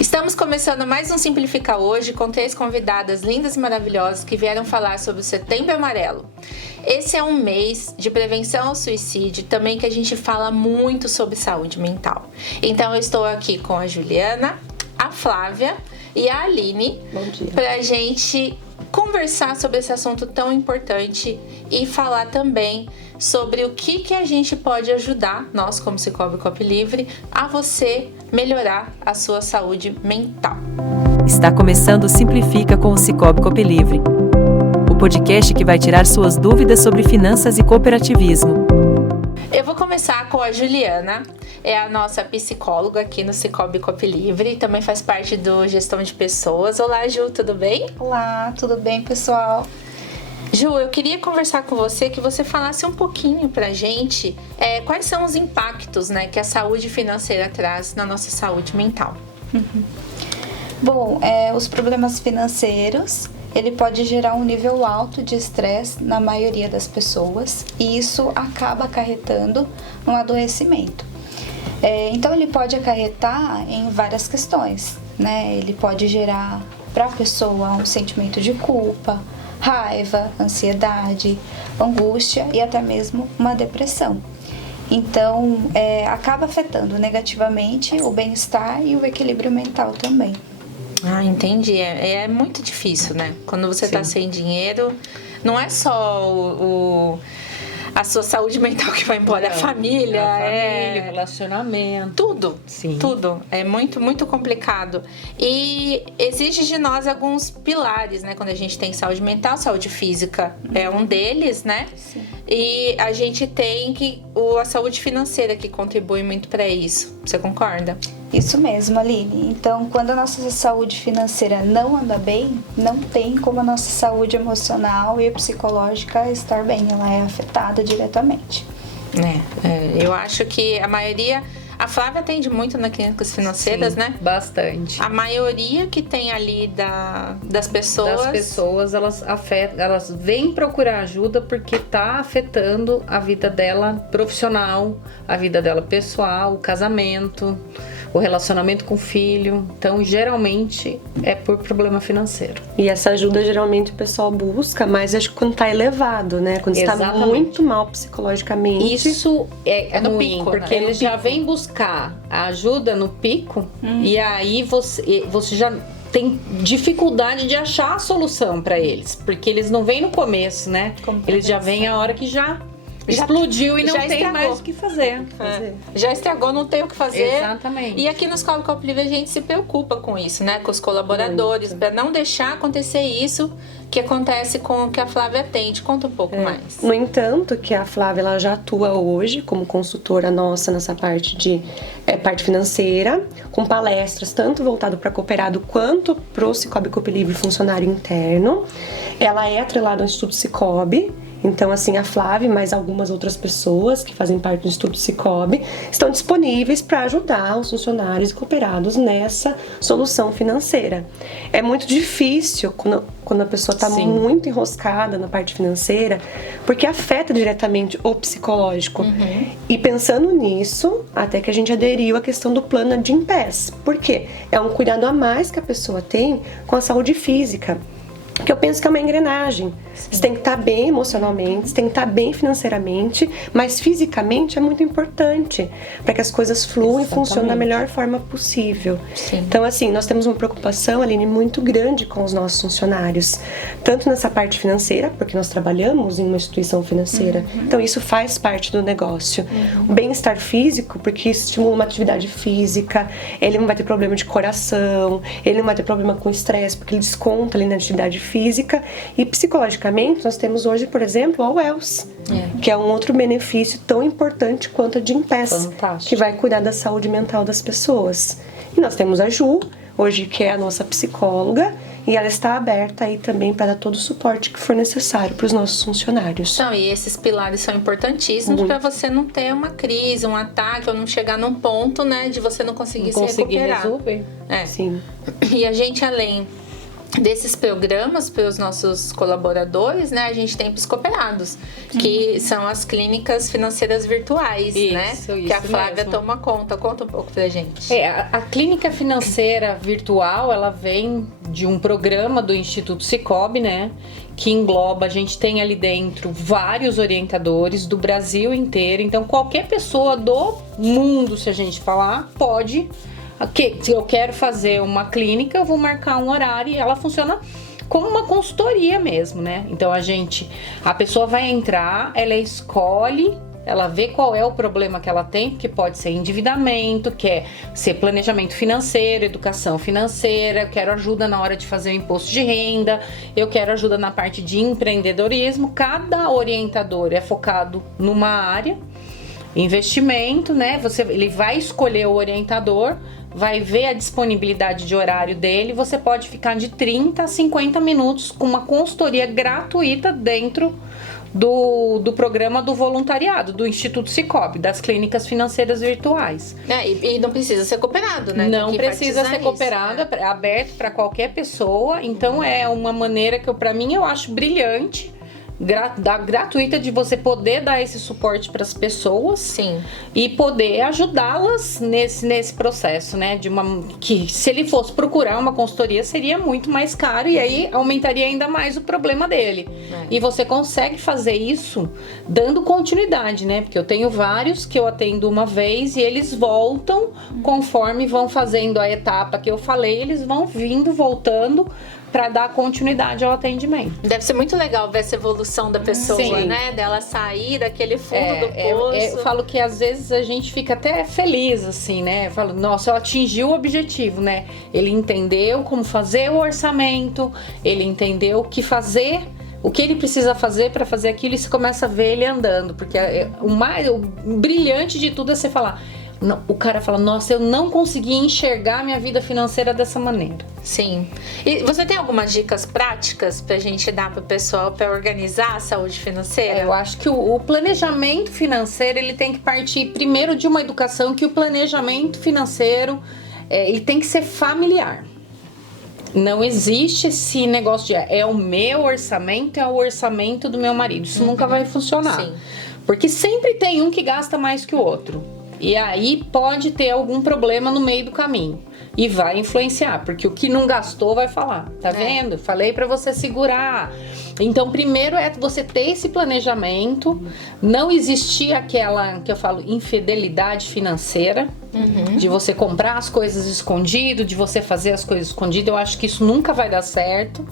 Estamos começando mais um Simplifica Hoje com 3 convidadas lindas e maravilhosas que vieram falar sobre o Setembro Amarelo. Esse é um mês de prevenção ao suicídio, também que a gente fala muito sobre saúde mental. Então eu estou aqui com a Juliana, a Flávia e a Aline para a gente conversar sobre esse assunto tão importante e falar também sobre o que a gente pode ajudar, nós como Sicoob Coop Livre, a você melhorar a sua saúde mental. Está começando o Simplifica com o Sicoob Coop Livre, o podcast que vai tirar suas dúvidas sobre finanças e cooperativismo. Eu vou começar com a Juliana, é a nossa psicóloga aqui no Sicoob Coop Livre, também faz parte do Gestão de Pessoas. Olá, Ju, tudo bem? Olá, tudo bem, pessoal? Ju, eu queria conversar com você, que você falasse um pouquinho pra gente quais são os impactos, né, que a saúde financeira traz na nossa saúde mental. Bom, os problemas financeiros, ele pode gerar um nível alto de estresse na maioria das pessoas e isso acaba acarretando um adoecimento. Então, ele pode acarretar em várias questões, né? Ele pode gerar para a pessoa um sentimento de culpa, raiva, ansiedade, angústia e até mesmo uma depressão. Então, acaba afetando negativamente o bem-estar e o equilíbrio mental também. Ah, entendi. É muito difícil, né? Quando você está sem dinheiro, não é só a sua saúde mental que vai embora, a família, relacionamento. Tudo, Sim. Tudo. É muito, muito complicado. E exige de nós alguns pilares, né? Quando a gente tem saúde mental, saúde física é um deles, né? Sim. E a gente tem a saúde financeira que contribui muito para isso. Você concorda? Isso mesmo, Aline. Então, quando a nossa saúde financeira não anda bem, não tem como a nossa saúde emocional e psicológica estar bem. Ela é afetada diretamente. Eu acho que a maioria... A Flávia atende muito nas clínicas financeiras, Sim, né? Bastante. A maioria que tem ali das pessoas... Das pessoas, elas vêm procurar ajuda porque está afetando a vida dela profissional, a vida dela pessoal, o casamento, o relacionamento com o filho. Então, geralmente, é por problema financeiro. E essa ajuda, geralmente, o pessoal busca, mas acho que quando tá elevado, né? Quando está muito mal psicologicamente. Isso é no ruim, pico, porque né? eles já vêm buscar a ajuda no pico e aí você já tem dificuldade de achar a solução para eles, porque eles não vêm no começo, né? Eles já vêm a hora que já explodiu e não tem estragou. Mais o que fazer. Já estragou, não tem o que fazer. Exatamente. E aqui no Sicoob Coop Livre a gente se preocupa com isso, né? Com os colaboradores, para não deixar acontecer isso que acontece com o que a Flávia atende. Conta um pouco mais. No entanto, que a Flávia ela já atua hoje como consultora nossa nessa parte de parte financeira, com palestras tanto voltado para cooperado quanto para o Sicoob Coop Livre funcionário interno. Ela é atrelada ao Instituto Sicoob. Então, assim, a Flávia e mais algumas outras pessoas que fazem parte do Instituto Sicoob estão disponíveis para ajudar os funcionários e cooperados nessa solução financeira. É muito difícil quando a pessoa está muito enroscada na parte financeira, porque afeta diretamente o psicológico. E pensando nisso, até que a gente aderiu à questão do plano de Gympass. Por quê? É um cuidado a mais que a pessoa tem com a saúde física. Porque eu penso que é uma engrenagem. Você tem que estar bem emocionalmente, você tem que estar bem financeiramente, mas fisicamente é muito importante para que as coisas fluam e funcionem da melhor forma possível. Sim. Então, assim, nós temos uma preocupação, Aline, muito grande com os nossos funcionários. Tanto nessa parte financeira, porque nós trabalhamos em uma instituição financeira, então isso faz parte do negócio. O bem-estar físico, porque isso estimula uma atividade física, ele não vai ter problema de coração, ele não vai ter problema com estresse, porque ele desconta ali na atividade física. E psicologicamente nós temos hoje, por exemplo, a Wells, que é um outro benefício tão importante quanto a Gympass, que vai cuidar da saúde mental das pessoas. E nós temos a Ju, hoje, que é a nossa psicóloga, e ela está aberta aí também para dar todo o suporte que for necessário para os nossos funcionários. Então, e esses pilares são importantíssimos para você não ter uma crise, um ataque, ou não chegar num ponto, né, de você não conseguir se recuperar. Resolver. É. Sim. E a gente, além desses programas para os nossos colaboradores, né, a gente tem para os cooperados, que são as clínicas financeiras virtuais, né? Que a Flávia toma conta. Conta um pouco pra gente. A clínica financeira virtual, ela vem de um programa do Instituto Sicoob, né? Que engloba, a gente tem ali dentro vários orientadores do Brasil inteiro. Então, qualquer pessoa do mundo, se a gente falar, pode... Se eu quero fazer uma clínica, eu vou marcar um horário e ela funciona como uma consultoria mesmo, né? Então a pessoa vai entrar, ela escolhe, ela vê qual é o problema que ela tem, porque pode ser endividamento, quer ser planejamento financeiro, educação financeira, eu quero ajuda na hora de fazer o imposto de renda, eu quero ajuda na parte de empreendedorismo. Cada orientador é focado numa área. Investimento, né? Ele vai escolher o orientador, vai ver a disponibilidade de horário dele, você pode ficar de 30 a 50 minutos com uma consultoria gratuita dentro do programa do voluntariado, do Instituto Sicoob, das clínicas financeiras virtuais. E não precisa ser cooperado, né? Não precisa ser cooperado, né? É aberto para qualquer pessoa, então é uma maneira que para mim eu acho brilhante, gratuita, de você poder dar esse suporte para as pessoas. Sim. E poder ajudá-las nesse processo, né? Que se ele fosse procurar uma consultoria seria muito mais caro e aí aumentaria ainda mais o problema dele. E você consegue fazer isso dando continuidade, né? Porque eu tenho vários que eu atendo uma vez e eles voltam conforme vão fazendo a etapa que eu falei, eles vão voltando para dar continuidade ao atendimento. Deve ser muito legal ver essa evolução da pessoa, Sim. né? Dela sair daquele fundo do poço. Eu falo que às vezes a gente fica até feliz, assim, né? Eu falo, nossa, eu atingi o objetivo, né? Ele entendeu como fazer o orçamento, ele entendeu o que fazer, o que ele precisa fazer para fazer aquilo, e você começa a ver ele andando. Porque o brilhante de tudo é você falar... O cara fala, nossa, eu não consegui enxergar minha vida financeira dessa maneira. Sim. E você tem algumas dicas práticas pra gente dar pro pessoal para organizar a saúde financeira? Eu acho que o planejamento financeiro, ele tem que partir primeiro de uma educação, que o planejamento financeiro, ele tem que ser familiar. Não existe esse negócio de é o meu orçamento, é o orçamento do meu marido. Isso nunca vai funcionar. Sim. Porque sempre tem um que gasta mais que o outro. E aí pode ter algum problema no meio do caminho. E vai influenciar, porque o que não gastou vai falar. Tá vendo? Falei pra você segurar. Então, primeiro é você ter esse planejamento. Não existir aquela, que eu falo, infidelidade financeira. De você comprar as coisas escondido, de você fazer as coisas escondidas. Eu acho que isso nunca vai dar certo.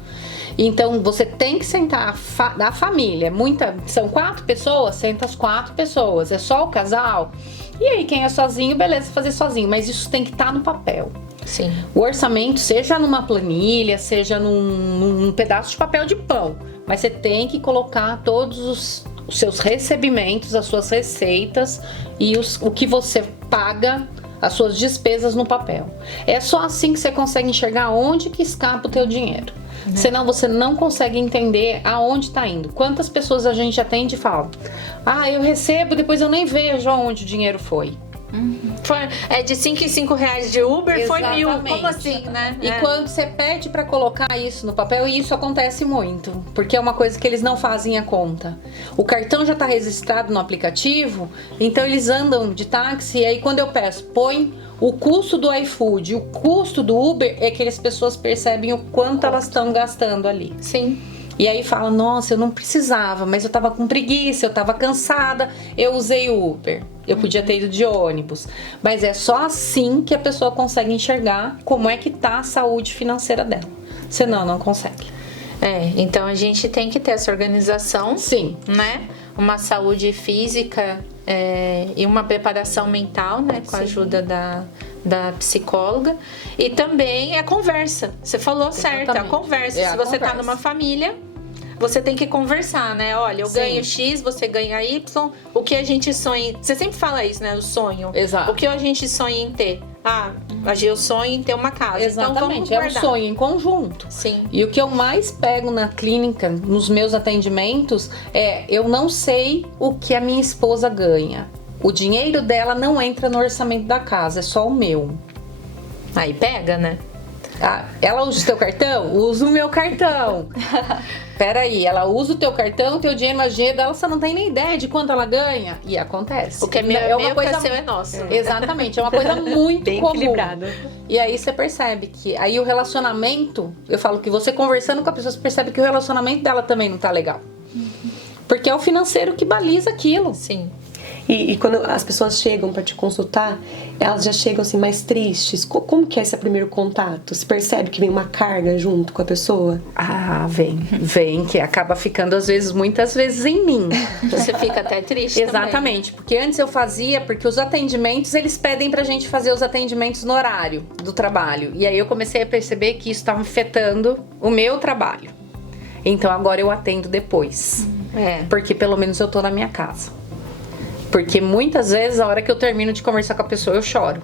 Então, você tem que sentar a família. São 4 pessoas, senta as 4 pessoas. É só o casal. E aí, quem é sozinho, beleza, fazer sozinho. Mas isso tem que estar no papel. Sim. O orçamento, seja numa planilha, seja num pedaço de papel de pão. Mas você tem que colocar todos os seus recebimentos, as suas receitas e o que você paga, as suas despesas no papel. É só assim que você consegue enxergar onde que escapa o teu dinheiro. Senão você não consegue entender aonde está indo. Quantas pessoas a gente atende e fala: eu recebo, depois eu nem vejo aonde o dinheiro foi. De 5 em 5 reais de Uber. Exatamente. Foi 1.000. Como assim, né? E quando você pede para colocar isso no papel, e isso acontece muito, porque é uma coisa que eles não fazem a conta. O cartão já está registrado no aplicativo, então eles andam de táxi, e aí quando eu peço, põe o custo do iFood, o custo do Uber, é que as pessoas percebem o quanto elas estão gastando ali. Sim. E aí fala, nossa, eu não precisava, mas eu tava com preguiça, eu tava cansada, eu usei o Uber. Eu podia ter ido de ônibus. Mas é só assim que a pessoa consegue enxergar como é que tá a saúde financeira dela. Senão, não consegue. Então a gente tem que ter essa organização. Sim. Né? Uma saúde física e uma preparação mental, né? Com a ajuda da psicóloga. E também a conversa. Você falou certo, a conversa. Se você tá numa família, você tem que conversar, né? Olha, eu ganho X, você ganha Y. O que a gente sonha... Você sempre fala isso, né? O sonho. Exato. O que a gente sonha em ter? Eu sonho em ter uma casa. Exatamente, então, é um sonho em conjunto. Sim. E o que eu mais pego na clínica, nos meus atendimentos, eu não sei o que a minha esposa ganha. O dinheiro dela não entra no orçamento da casa, é só o meu. Aí pega, né? Ela usa o teu cartão? Usa o meu cartão. Peraí, ela usa o teu cartão, o teu dinheiro, mas o dinheiro dela você não tem nem ideia de quanto ela ganha. E acontece. O que é meu é uma coisa, o que é seu é nosso. Exatamente, é uma coisa muito bem comum. equilibrado. E aí você percebe que aí o relacionamento, eu falo que você conversando com a pessoa, você percebe que o relacionamento dela também não tá legal. Porque é o financeiro que baliza aquilo. Sim. E quando as pessoas chegam para te consultar, elas já chegam assim mais tristes. Como que é esse primeiro contato? Você percebe que vem uma carga junto com a pessoa? Vem, que acaba ficando muitas vezes em mim. Você fica até triste. Exatamente, porque antes eu fazia, porque os atendimentos, eles pedem pra gente fazer os atendimentos no horário do trabalho. E aí eu comecei a perceber que isso estava afetando o meu trabalho. Então agora eu atendo depois. Porque pelo menos eu tô na minha casa. Porque muitas vezes, a hora que eu termino de conversar com a pessoa, eu choro.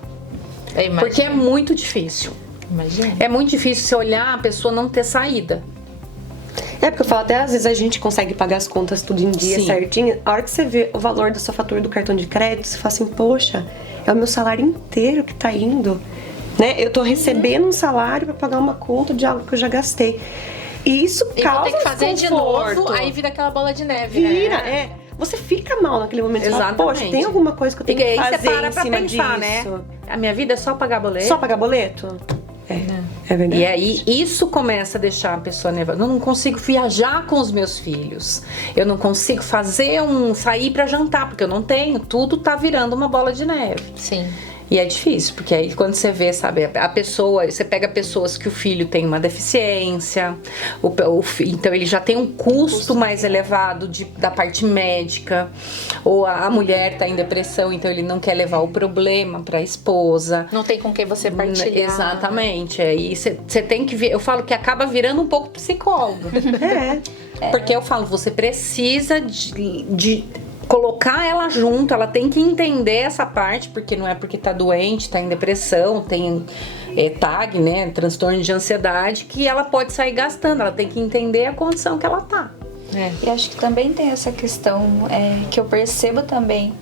Porque é muito difícil. Imagina. É muito difícil você olhar a pessoa não ter saída. Porque eu falo, até às vezes a gente consegue pagar as contas tudo em dia, Sim. certinho. A hora que você vê o valor da sua fatura do cartão de crédito, você fala assim, poxa, é o meu salário inteiro que tá indo. Né? Eu tô recebendo um salário pra pagar uma conta de algo que eu já gastei. E isso causa tem que fazer de desconforto. novo, aí vira aquela bola de neve. Vira, Você fica mal naquele momento. Exatamente. Você fala, poxa, tem alguma coisa que eu tenho que fazer você para em pra cima pensar, disso. né? A minha vida é só pagar boleto. Só pagar boleto? É verdade. E aí, isso começa a deixar a pessoa nervosa. Eu não consigo viajar com os meus filhos. Eu não consigo sair pra jantar, porque eu não tenho. Tudo tá virando uma bola de neve. Sim. E é difícil, porque aí quando você vê, sabe, a pessoa, você pega pessoas que o filho tem uma deficiência, então ele já tem um custo mais elevado da parte médica, ou a mulher tá em depressão, então ele não quer levar o problema pra esposa. Não tem com quem você partilhar. Exatamente, aí você tem que ver, eu falo que acaba virando um pouco psicólogo. Porque eu falo, você precisa de colocar ela junto, ela tem que entender essa parte, porque não é porque tá doente, tá em depressão, tem TAG, né, transtorno de ansiedade, que ela pode sair gastando, ela tem que entender a condição que ela tá. E acho que também tem essa questão que eu percebo também,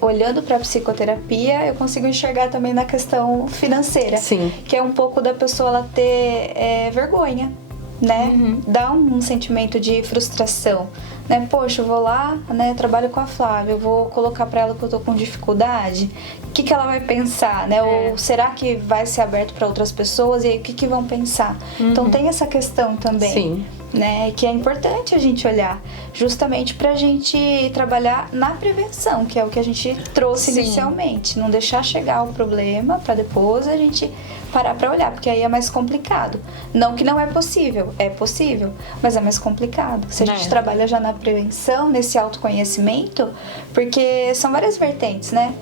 olhando para a psicoterapia, eu consigo enxergar também na questão financeira. Sim. Que é um pouco da pessoa ela ter vergonha, né? Dá um sentimento de frustração, né? Poxa, eu vou lá, né? Trabalho com a Flávia, eu vou colocar para ela que eu tô com dificuldade. O que ela vai pensar, né? Ou será que vai ser aberto para outras pessoas? E aí o que vão pensar? Então tem essa questão também. Sim. Né, que é importante a gente olhar justamente pra gente trabalhar na prevenção, que é o que a gente trouxe inicialmente, não deixar chegar o problema pra depois a gente parar pra olhar, porque aí é mais complicado. Não que não é possível, mas é mais complicado. Se a gente trabalha já na prevenção, nesse autoconhecimento, porque são várias vertentes, né?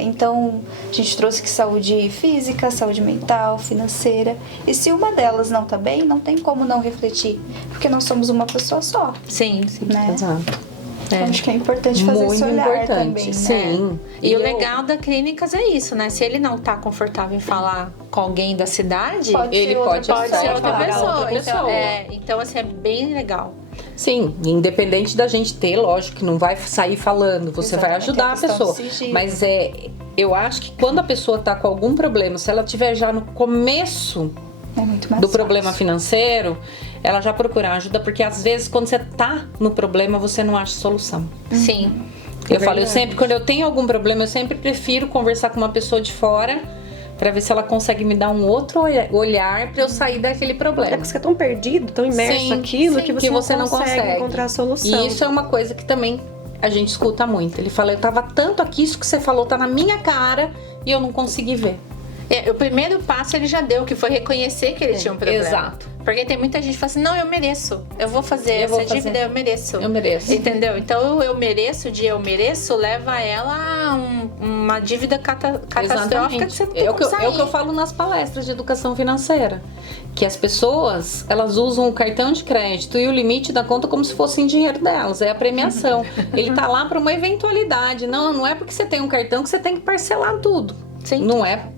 Então a gente trouxe que saúde física, saúde mental, financeira, e se uma delas não tá bem, não tem como não refletir, porque nós somos uma pessoa só. Sim, né? Exato. Então, acho que é importante fazer muito esse olhar importante, também, né? sim. E o legal da Clínicas é isso, né? Se ele não tá confortável em falar com alguém da cidade, ele pode ser outra outra pessoa. Então, assim, é bem legal. Sim, independente da gente ter, lógico que não vai sair falando, você vai ajudar a pessoa. Mas eu acho que quando a pessoa tá com algum problema, se ela tiver já no começo do problema financeiro, ela já procura ajuda, porque às vezes quando você tá no problema, você não acha solução. Sim. Eu falo, quando eu tenho algum problema, eu sempre prefiro conversar com uma pessoa de fora pra ver se ela consegue me dar um outro olhar pra eu sair daquele problema. É porque você é tão perdido, tão imerso naquilo, que você não consegue encontrar a solução. E isso é uma coisa que também a gente escuta muito. Ele fala, eu tava tanto aqui, isso que você falou tá na minha cara e eu não consegui ver. O primeiro passo ele já deu, que foi reconhecer que ele tinha um problema. Exato. Porque tem muita gente que fala assim, não, eu mereço. Eu vou fazer essa dívida, eu mereço. Eu mereço. Entendeu? Então, eu mereço, de eu mereço, leva ela a uma dívida catastrófica que você tem que sair. É o que eu falo nas palestras de educação financeira. Que as pessoas, elas usam o cartão de crédito e o limite da conta como se fosse dinheiro delas. É a premiação. Ele tá lá para uma eventualidade. Não é porque você tem um cartão que você tem que parcelar tudo. Sim. Não é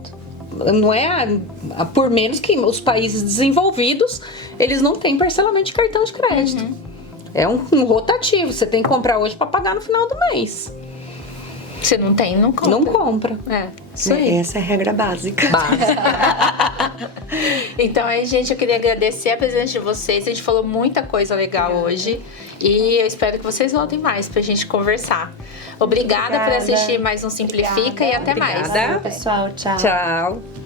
por menos que os países desenvolvidos, eles não têm parcelamento de cartão de crédito. É um rotativo, você tem que comprar hoje para pagar no final do mês. Se não tem, não compra. Não compra. Isso aí. Essa é a regra básica. Então aí, gente, eu queria agradecer a presença de vocês. A gente falou muita coisa legal hoje. E eu espero que vocês voltem mais pra gente conversar. Obrigada por assistir mais um Simplifica e até mais. Obrigada, pessoal. Tchau. Tchau.